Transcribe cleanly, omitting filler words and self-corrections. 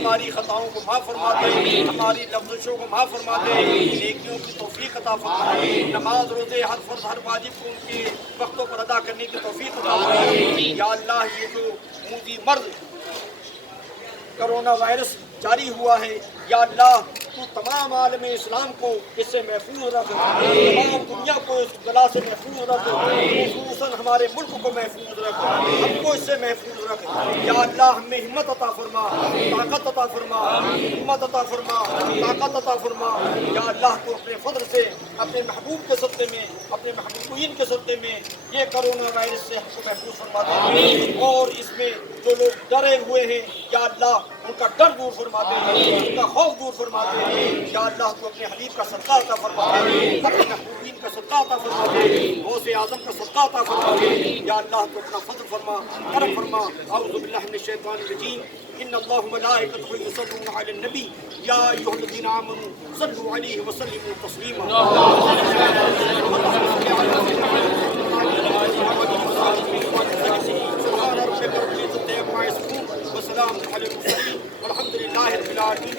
ہماری خطاؤں کو معاف فرما دے، ہماری لفظوں کو معاف فرما دے، نیکیوں کی توفیق عطا فرما دے، نماز روزے ہر فرض ہر واجب کو ان کے وقتوں پر ادا کرنے کی توفیق عطا فرما دے۔ یا اللہ یہ جو موذی مرض کرونا وائرس جاری ہوا ہے، یا اللہ تو تمام عالم اسلام کو اس سے محفوظ رکھ، تمام دنیا کو اس بلا سے محفوظ رکھ، خصوصاً ہمارے ملک کو محفوظ رکھ، ہم کو اس سے محفوظ رکھ۔ یا اللہ ہمیں ہمت عطا فرما، طاقت عطا فرما، ہمت عطا فرما، طاقت عطا فرما۔ یا اللہ تو اپنے فضل سے اپنے محبوب کے صدقے میں، اپنے محبوبین کے صدقے میں یہ کرونا وائرس سے ہم کو محفوظ فرما دے، اور اس میں جو لوگ ڈرے ہوئے ہیں یا اللہ ان کا ڈر دور فرما دے، ان کا خوف دور فرما دے۔ یا اللہ تو اپنے حبیب کا صدقہ عطا فرما دے، اپنے محبوبین کا صدقہ عطا فرما دے، غوث اعظم کا صدقہ عطا فرما دے۔ یا اللہ تو اپنا فضل فرما، کرم فرما۔ اعوذ باللہ من الشیطان الرجیم۔ ان اللہ ملائکتہ یصلون علی النبی یا ایھا الذین آمنوا صلوا علیہ وسلموا تسلیما۔ سبحان ربک رب العزۃ عما یصفون وسلام علی المرسلین والحمد للہ رب العالمین۔